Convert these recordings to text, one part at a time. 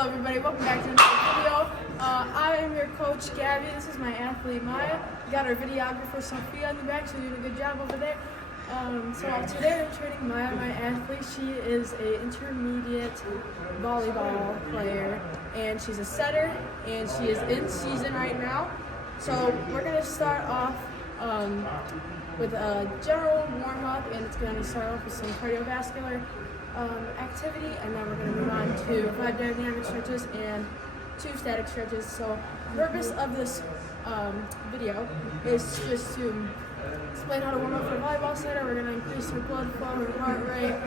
Hello everybody, welcome back to another video. I am your coach Gabby. This is my athlete Maya. We got our videographer Sophia in the back, so doing a good job over there. So today we're training Maya, my athlete. She is an intermediate volleyball player and she's a setter and she is in season right now. So we're going to start off with a general warm-up, and it's going to start off with some cardiovascular activity, and then we're going to move on to 5 dynamic stretches and 2 static stretches. So the purpose of this video is just to explain how to warm up for a volleyball setter. We're going to increase her blood flow, her heart rate,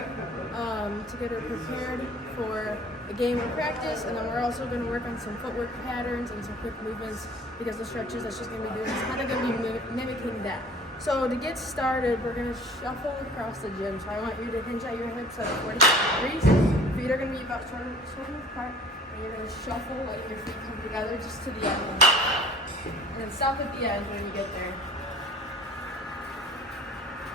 to get her prepared for a game of practice, and then we're also going to work on some footwork patterns and some quick movements, because the stretches that she's going to be doing is kind of going to be mimicking that. So to get started, we're going to shuffle across the gym. So I want you to hinge at your hips at 45 degrees. Feet are going to be about shoulder apart, and you're going to shuffle, letting your feet come together just to the end. And then stop at the end when you get there.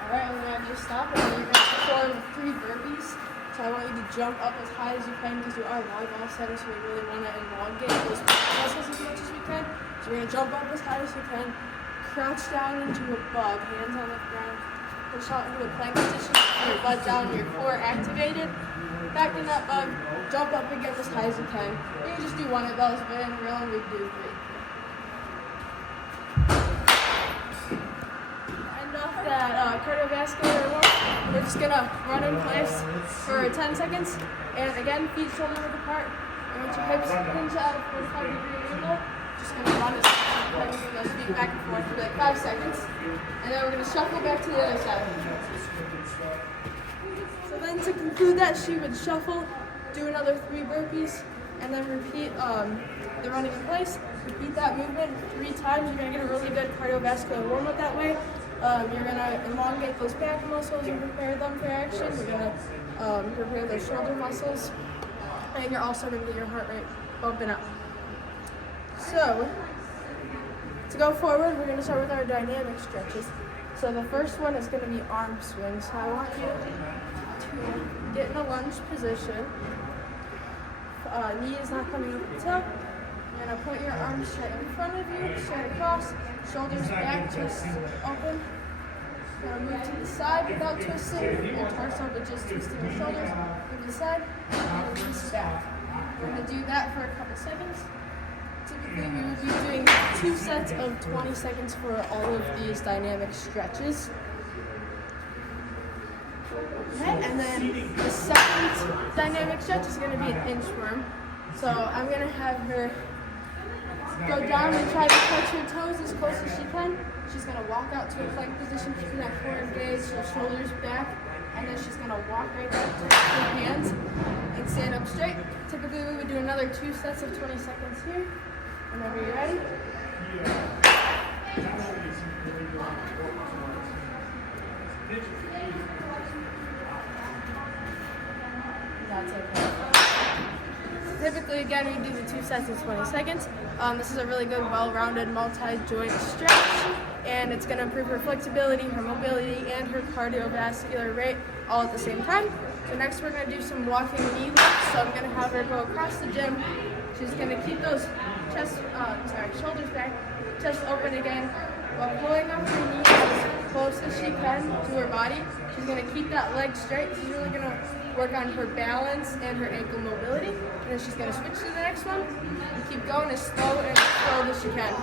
Alright, I'm going to have you stop, and then you're going to perform 3 burpees. So I want you to jump up as high as you can, because we are volleyball setters, so we really want to elongate those muscles as much as we can. So we're going to jump up as high as you can. Crouch down into a bug, hands on the ground, push out into a plank position, your butt down, your core activated. Back in that bug, jump up again as high as you can. You can just do 1 of those, but in real, we do 3. End off that cardiovascular work. We're just gonna run in place for 10 seconds. And again, feet shoulder width apart. And with your hips hinge out of 45-degree angle. Just going to run as fast as you can, those feet back and forth for like 5 seconds. And then we're going to shuffle back to the other side. So then to conclude that, she would shuffle, do another 3 burpees, and then repeat the running in place. Repeat that movement 3 times. You're going to get a really good cardiovascular warm-up that way. You're going to elongate those back muscles and prepare them for action. You're going to prepare those shoulder muscles. And you're also going to get your heart rate bumping up. So, to go forward, we're going to start with our dynamic stretches. So the first one is going to be arm swings. So I want you to get in a lunge position. Knee is not coming up at the top. You're going to put your arms straight in front of you, straight across, shoulders back, chest open. You're going to move to the side without twisting your torso, but just twisting your shoulders. Move to the side, and twist back. We're going to do that for a couple seconds. Typically, we will be doing 2 sets of 20 seconds for all of these dynamic stretches. Okay, and then the second dynamic stretch is going to be an inchworm. So I'm going to have her go down and try to touch her toes as close as she can. She's going to walk out to a plank position, keeping that core engaged, her shoulders back, and then she's going to walk right back to her hands and stand up straight. Typically, we would do another 2 sets of 20 seconds here. Whenever you're ready. That's okay. Typically, again, we do the 2 sets of 20 seconds. This is a really good, well-rounded, multi-joint stretch, and it's going to improve her flexibility, her mobility, and her cardiovascular rate all at the same time. So next, we're going to do some walking knee lifts. So I'm going to have her go across the gym. She's going to keep those shoulders back, chest open again, while pulling up her knee as close as she can to her body. She's going to keep that leg straight. She's really going to work on her balance and her ankle mobility. And then she's going to switch to the next one and keep going as slow and as slow as she can.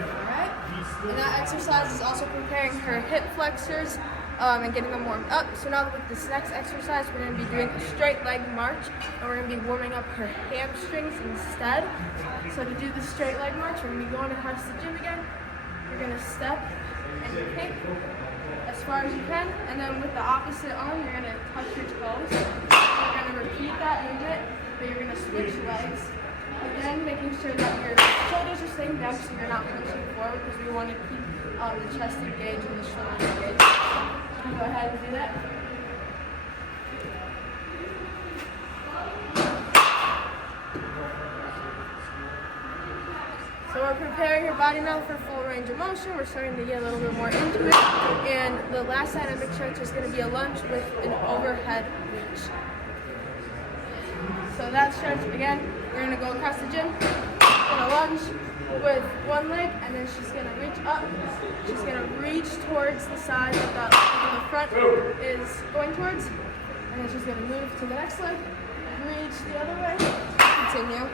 Alright, and that exercise is also preparing her hip flexors and getting them warmed up. So now with this next exercise, we're going to be doing a straight leg march, and we're going to be warming up her hamstrings instead. So to do the straight leg march, we're going to be going across the gym again. You're going to step and kick as far as you can, and then with the opposite arm, you're going to touch your toes. You're going to repeat that movement, but you're going to switch legs. Again, making sure that your shoulders are staying back so you're not punching forward, because we want to keep the chest engaged and the shoulders engaged. Go ahead and do that. So we're preparing your body now for full range of motion. We're starting to get a little bit more into it. And the last dynamic stretch is going to be a lunge with an overhead reach. So that stretch, again, we're going to go across the gym, going to lunge with one leg, and then she's going to reach up. She's going to reach towards the side that that leg in the front is going towards. And then she's going to move to the next leg, reach the other way, continue.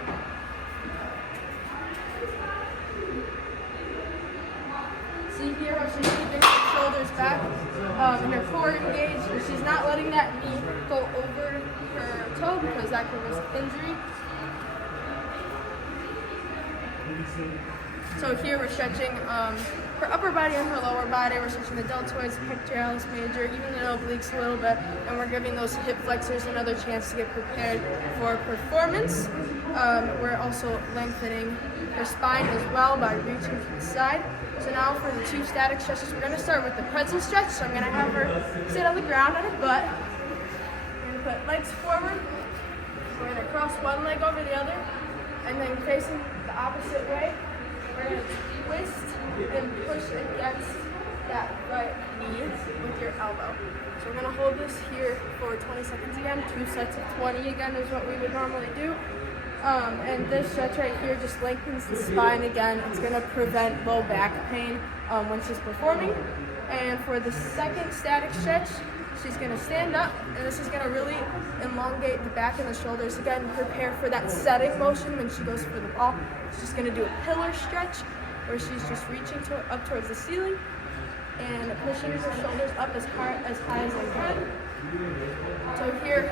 See here how she's keeping her shoulders back and her core engaged, and she's not letting that knee go over her toe because that can risk injury. So here we're stretching her upper body and her lower body. We're stretching the deltoids, pectoralis major, even the obliques a little bit, and we're giving those hip flexors another chance to get prepared for performance. We're also lengthening her spine as well by reaching to the side. So now for the 2 static stretches, we're going to start with the pretzel stretch. So I'm going to have her sit on the ground on her butt. We're going to put legs forward. We're going to cross one leg over the other, and then facing the opposite way, we're going to twist and push against that right knee with your elbow. So we're going to hold this here for 20 seconds again. 2 sets of 20 again is what we would normally do. And this stretch right here just lengthens the spine again. It's going to prevent low back pain when she's performing. And for the second static stretch, she's going to stand up, and this is going to really elongate the back and the shoulders again, prepare for that setting motion when she goes for the ball. She's going to do a pillar stretch where she's just reaching up towards the ceiling and pushing her shoulders up as high as they can. So here,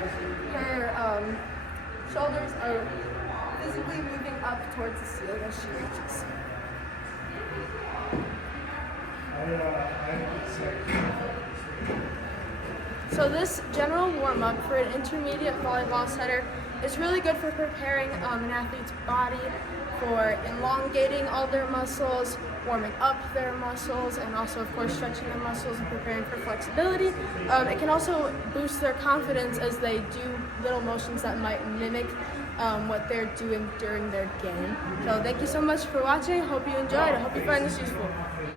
her shoulders are physically moving up towards the ceiling as she reaches. So this general warm-up for an intermediate volleyball setter is really good for preparing an athlete's body for elongating all their muscles, warming up their muscles, and also, of course, stretching their muscles and preparing for flexibility. It can also boost their confidence as they do little motions that might mimic what they're doing during their game. So thank you so much for watching. I hope you enjoyed. I hope you find this useful.